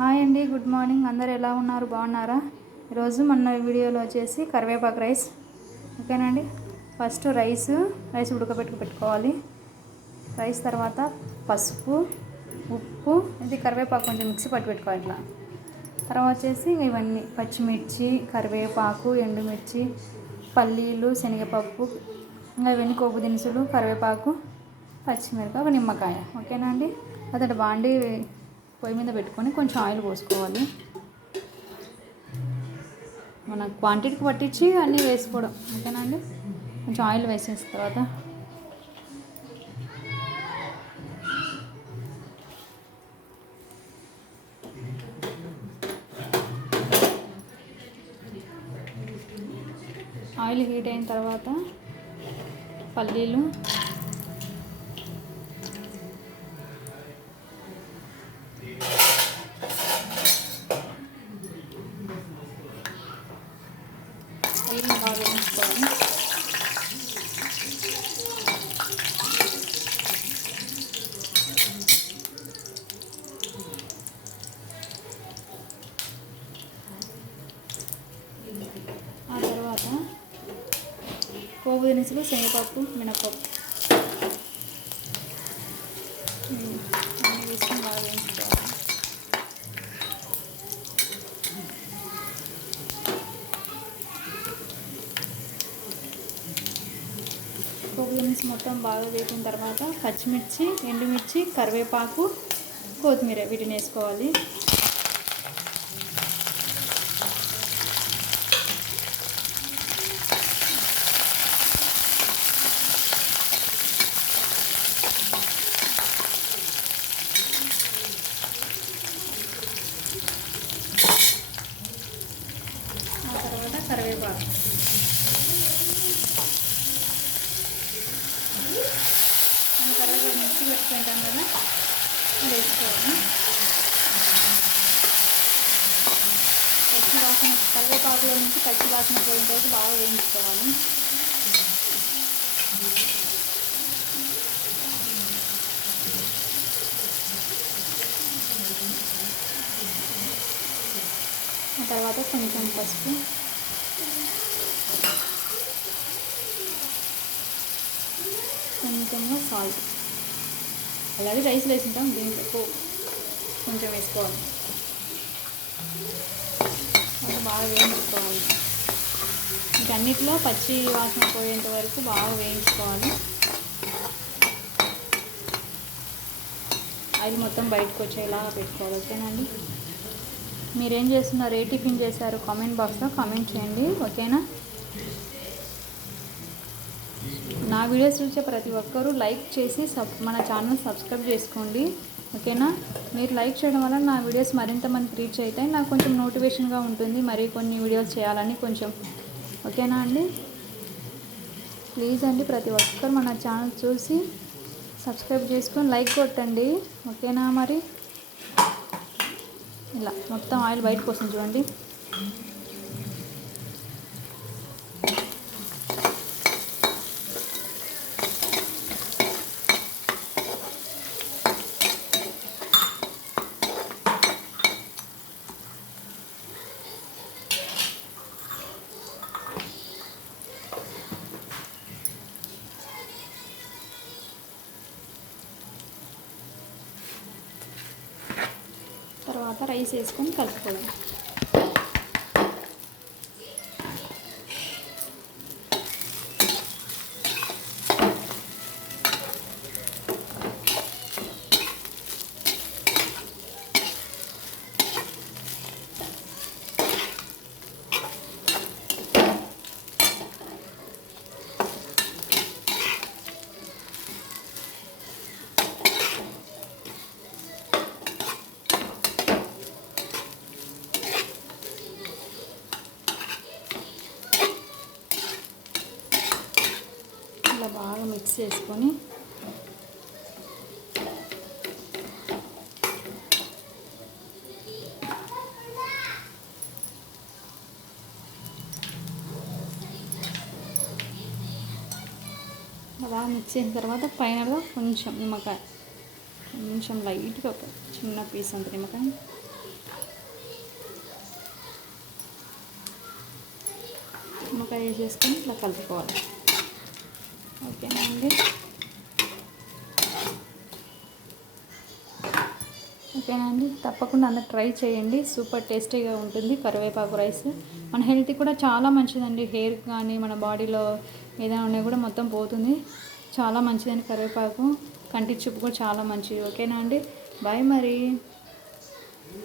Hi అండి, good morning. అందరు ఎలా ఉన్నారు? బాగున్నారా? ఈరోజు మన వీడియోలో వచ్చేసి కరివేపాకు రైస్. ఓకేనండి. ఫస్ట్ రైస్ పెట్టుకోవాలి. రైస్ తర్వాత పసుపు, ఉప్పు, ఇది కరివేపాకు కొంచెం మిక్సీ పట్టి పెట్టుకోవాలి. ఇట్లా తర్వాత వచ్చేసి ఇవన్నీ పచ్చిమిర్చి, కరివేపాకు, ఎండుమిర్చి, పల్లీలు, శనగపప్పు, ఇంకా ఇవన్నీ కొవ్వు దినుసులు, కరివేపాకు, పచ్చిమిరపకాయ, ఒక నిమ్మకాయ. ఓకేనా అండి. అతడు బాండి పొయ్యి మీద పెట్టుకొని కొంచెం ఆయిల్ పోసుకోవాలి. మన క్వాంటిటీకి పట్టించి అన్నీ వేసుకోవడం. ఓకేనా అండి. కొంచెం ఆయిల్ వేసేసిన తర్వాత ఆయిల్ హీట్ అయిన తర్వాత పల్లీలు, బాగా వేయించుకోవాలి. ఆ తర్వాత పోపు దినుసులు, శనగపప్పు, మినపప్పు అన్నీ వేసుకొని బాగా వేయించుకోవాలి. పోపు దినుసు మొత్తం బాగా వేసిన తర్వాత పచ్చిమిర్చి, ఎండుమిర్చి, కరివేపాకు, కొత్తిమీర వీటిని వేసుకోవాలి. ఆ తర్వాత కరివేపాకు, కరివేపాకు మిక్సీ పెట్టుకుంటాం కదా, అది వేసుకోవాలి. పచ్చి వాసన, కరివేపాకులో నుంచి పచ్చి వాసన పోయిన తర్వాత బాగా వేయించుకోవాలి. ఆ తర్వాత కొంచెం పసుపు, కొంచెంగా సాల్ట్, అలాగే రైస్ వేసుకుంటాం, దీంట్లో కొంచెం వేసుకోవాలి. అది బాగా వేయించుకోవాలి. వీటన్నిటిలో పచ్చి వాసన పోయేంత వరకు బాగా వేయించుకోవాలి. ఆయిల్ మొత్తం బయటకు వచ్చేలాగా పెట్టుకోవాలి. ఓకేనండి. మీరేం చేస్తున్నారు? ఏ టిఫిన్ చేశారు? కామెంట్ బాక్స్లో కామెంట్ చేయండి. ఓకేనా. నా వీడియోస్ చూసే ప్రతి ఒక్కరూ లైక్ చేసి మన ఛానల్ సబ్స్క్రైబ్ చేసుకోండి. ఓకేనా. మీరు లైక్ చేయడం వల్ల నా వీడియోస్ మరింత మందికి రీచ్ అవుతాయి. నాకు కొంచెం మోటివేషన్గా ఉంటుంది మరి కొన్ని వీడియోస్ చేయాలని కొంచెం. ఓకేనా అండి. ప్లీజ్ అండి, ప్రతి ఒక్కరు మన ఛానల్ చూసి సబ్స్క్రైబ్ చేసుకొని లైక్ కొట్టండి. ఓకేనా. మరి ఇలా మొత్తం ఆయిల్ బయటకు వస్తుంది చూడండి. తర్వాత రైస్ వేసుకొని కలుపుకోవడం. ఇలా బాగా మిక్స్ చేసుకొని బాగా మిక్స్ చేసిన తర్వాత ఫైనల్గా కొంచెం నిమ్మకాయ, కొంచెం లైట్గా ఒక చిన్న పీస్ అంత నిమ్మకాయ ఫ్రై చేసుకొని ఇట్లా కలుపుకోవాలి. ఓకేనా అండి. ఓకేనా అండి, తప్పకుండా అందరు ట్రై చేయండి. సూపర్ టేస్టీగా ఉంటుంది కరివేపాకు రైస్. మన హెల్త్ కూడా చాలా మంచిదండి. హెయిర్ కానీ మన బాడీలో ఏదైనా ఉన్నా కూడా మొత్తం పోతుంది. చాలా మంచిదండి కరివేపాకు. కంటి చూపు కూడా చాలా మంచిది. ఓకేనా అండి, బాయ్ మరి.